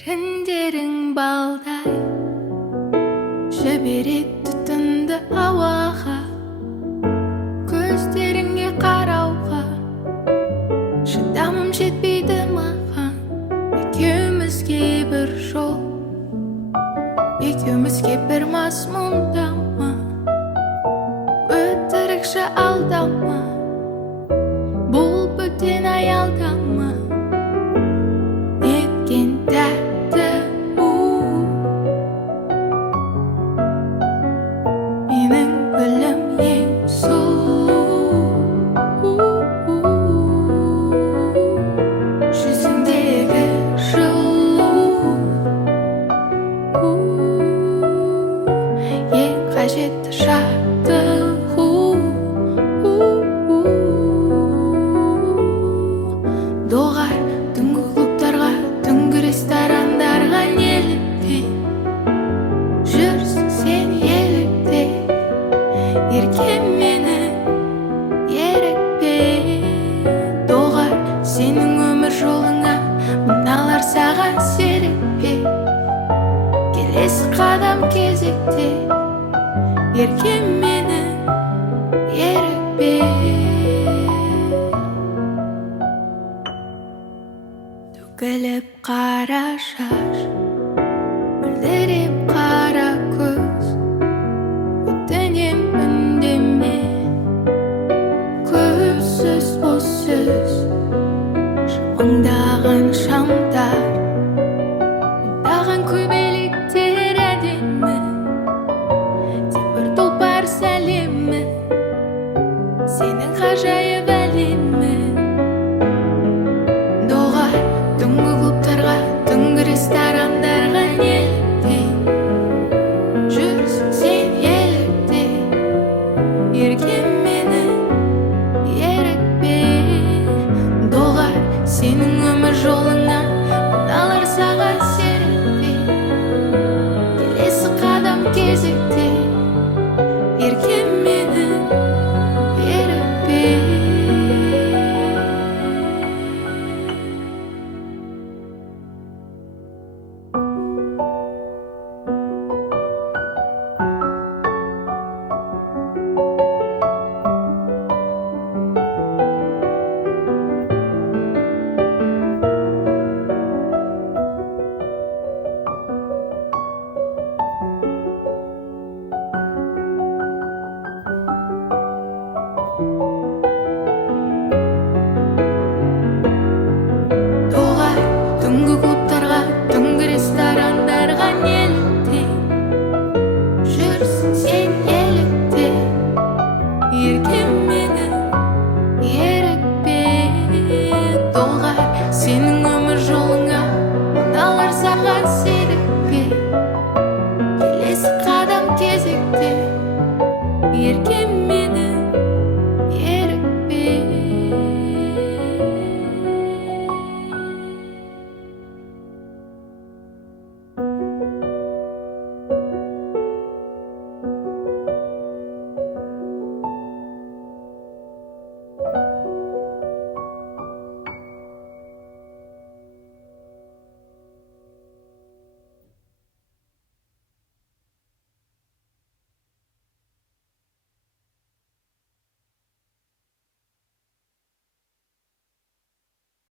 Еріндерің балдай жіберек түтінді ауаға, көздеріңе қарауға шыдамым жетпейді маған. Екеумізге бір жол, екеумізге бір мазмұнда ма, өтірікші алдама, бұл бөтен аялдама. Неткен тәтті менің гүлім ең сұлу, жүзіңдегі жылу ең қажетті жаттығу. Доғар түнгі клубтарға, түнгі ресторандарға неліктен жүрсің сен еліктен? Еркем мені ерікпе. Доғар сенің өмір жолыңа, мыналар саған серік пе? Келесі қадам кезекте, еркем мені ерікпе. Төгіліп қара шаш, мөлдіреген